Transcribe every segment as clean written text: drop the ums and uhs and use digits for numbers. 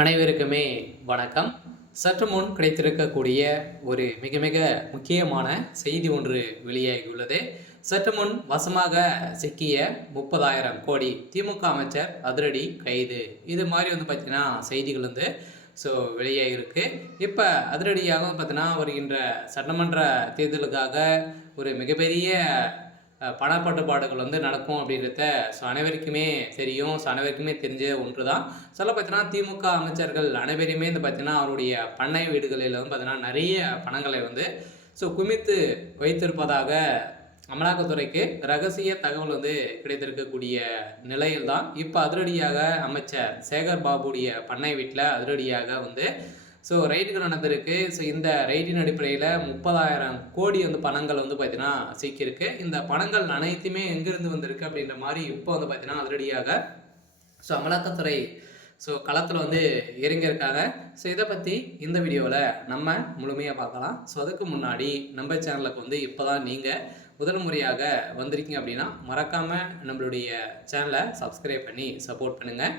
அனைவருக்குமே வணக்கம். சற்று முன் கிடைத்திருக்கக்கூடிய ஒரு மிக மிக முக்கியமான செய்தி ஒன்று வெளியாகியுள்ளது. சற்று முன் வசமாக சிக்கிய 30,000 கோடி திமுக அமைச்சர் அதிரடி கைது. இது மாதிரி பார்த்தீங்கன்னா செய்திகள் வெளியாகிருக்கு. இப்போ அதிரடியாக பார்த்தீங்கன்னா வருகின்ற சட்டமன்ற தேர்தலுக்காக ஒரு மிகப்பெரிய பணப்பட்டுப்பாடுகள் நடக்கும் அப்படின்றத அனைவருக்குமே தெரியும். அனைவருக்குமே தெரிஞ்ச ஒன்று தான். சொல்ல பார்த்தீங்கன்னா திமுக அமைச்சர்கள் அனைவருமே பார்த்தீங்கன்னா அவருடைய பண்ணை வீடுகளில் பார்த்தீங்கன்னா நிறைய பணங்களை குமித்து வைத்திருப்பதாக அமலாக்கத்துறைக்கு ரகசிய தகவல் கிடைத்திருக்கக்கூடிய நிலையில் தான் இப்போ அதிரடியாக அமைச்சர் சேகர் பாபுடைய பண்ணை வீட்டில் அதிரடியாக ரைடுகள் நடந்திருக்கு. இந்த ரைடின் அடிப்படையில் 30,000 கோடி பணங்கள் பார்த்தீங்கன்னா சிக்கியிருக்கு. இந்த பணங்கள் அனைத்துமே எங்கேருந்து வந்திருக்கு அப்படின்ற மாதிரி இப்போ பார்த்தீங்கன்னா அதிரடியாக அமலாக்கத்துறை களத்தில் இறங்கியிருக்காங்க. இதை பற்றி இந்த வீடியோவில் நம்ம முழுமையாக பார்க்கலாம். அதுக்கு முன்னாடி நம்ம சேனலுக்கு இப்போ தான் நீங்கள் முதல் முறையாக வந்திருக்கீங்க அப்படின்னா மறக்காமல் நம்மளுடைய சேனலை சப்ஸ்கிரைப் பண்ணி சப்போர்ட் பண்ணுங்கள்.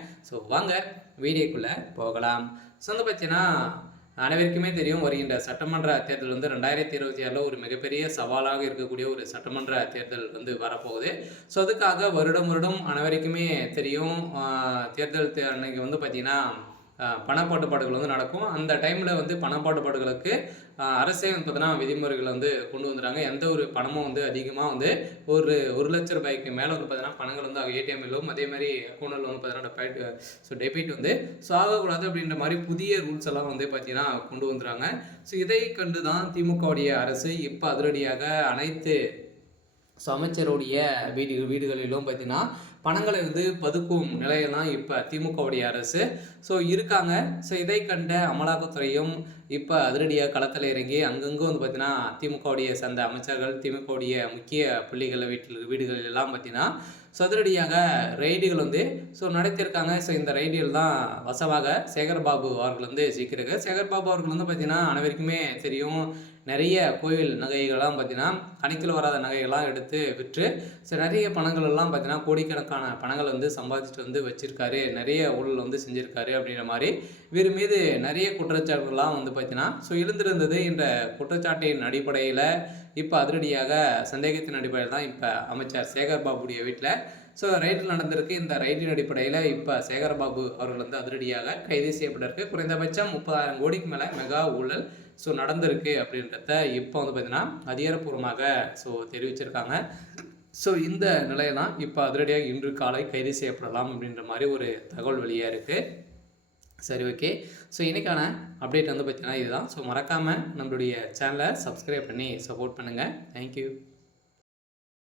வாங்க வீடியோக்குள்ளே போகலாம். பார்த்தீங்கன்னா அனைவருக்குமே தெரியும், வருகின்ற சட்டமன்ற தேர்தல் 2026 ஒரு மிகப்பெரிய சவாலாக இருக்கக்கூடிய ஒரு சட்டமன்ற தேர்தல் வரப்போகுது. அதுக்காக வருடம் அனைவருக்குமே தெரியும், தேர்தல் அன்னைக்கு பார்த்தீங்கன்னா பணப்பாட்டுப்பாடுகள் நடக்கும். அந்த டைமில் பணப்பாட்டுப்பாடுகளுக்கு அரசே பார்த்தீங்கன்னா விதிமுறைகளை கொண்டு வந்துடுறாங்க. எந்த ஒரு பணமும் அதிகமாக ஒரு 1,00,000 ரூபாய்க்கு மேலே பார்த்தீங்கன்னா பணங்கள் ஏடிஎம்மிலும் அதே மாதிரி அக்கௌண்ட்டில் பார்த்தீங்கன்னா டெபிட் ஆகக்கூடாது அப்படின்ற மாதிரி புதிய ரூல்ஸ் எல்லாம் பார்த்தீங்கன்னா கொண்டு வந்துடுறாங்க. இதை கண்டு தான் திமுகவுடைய அரசு இப்போ அதிரடியாக அனைத்து அமைச்சருடைய வீடுகளிலும் பார்த்தீங்கன்னா பணங்களை பதுக்கும் நிலையெல்லாம் இப்போ திமுகவுடைய அரசு இருக்காங்க. இதை கண்ட அமலாக்கத்துறையும் இப்போ அதிரடியாக களத்தில் இறங்கி அங்கங்கே பார்த்தீங்கன்னா திமுகவுடைய சேர்ந்த அமைச்சர்கள், திமுகவுடைய முக்கிய புள்ளிகள் வீடுகள் எல்லாம் பார்த்தீங்கன்னா அதிரடியாக ரைடுகள் நடத்தியிருக்காங்க. இந்த ரைடுகள் தான் வசமாக சேகர்பாபு அவர்கள் சிக்கிறாங்க. சேகர்பாபு அவர்கள் பார்த்தீங்கன்னா அனைவருக்குமே தெரியும், நிறைய கோவில் நகைகள்லாம் பார்த்தீங்கன்னா கணக்கில் வராத நகைகள்லாம் எடுத்து விற்று நிறைய பணங்கள் எல்லாம் பார்த்தீங்கன்னா கோடிக்கணக்கான பணங்கள் சம்பாதிச்சுட்டு வச்சிருக்காரு. நிறைய ஊழல் செஞ்சிருக்காரு அப்படின்ற மாதிரி இவர் மீது நிறைய குற்றச்சாட்டுகள்லாம் பார்த்தீங்கன்னா எழுந்திருந்தது. இந்த குற்றச்சாட்டின் அடிப்படையில் இப்போ அதிரடியாக சந்தேகத்தின் அடிப்படையில் தான் இப்போ அமைச்சர் சேகர்பாபுடைய வீட்டில் ரைடு நடந்திருக்கு. இந்த ரைடின் அடிப்படையில் இப்போ சேகர்பாபு அவர்கள் அதிரடியாக கைது செய்யப்பட்டிருக்கு. குறைந்தபட்சம் 30,000 கோடிக்கு மேலே மெகா ஊழல் நடந்திருக்கு அப்படின்றத இப்போ பார்த்தீங்கன்னா அதிகாரப்பூர்வமாக தெரிவிச்சிருக்காங்க. இந்த நிலையெல்லாம் இப்போ அதிரடியாக இன்று காலை கைது செய்யப்படலாம் அப்படின்ற மாதிரி ஒரு தகவல் வெளியாக இருக்குது. சரி, ஓகே. இன்றைக்கான அப்டேட் பார்த்தீங்கன்னா இதுதான். மறக்காமல் நம்மளுடைய சேனலை சப்ஸ்கிரைப் பண்ணி சப்போர்ட் பண்ணுங்கள். தேங்க்யூ.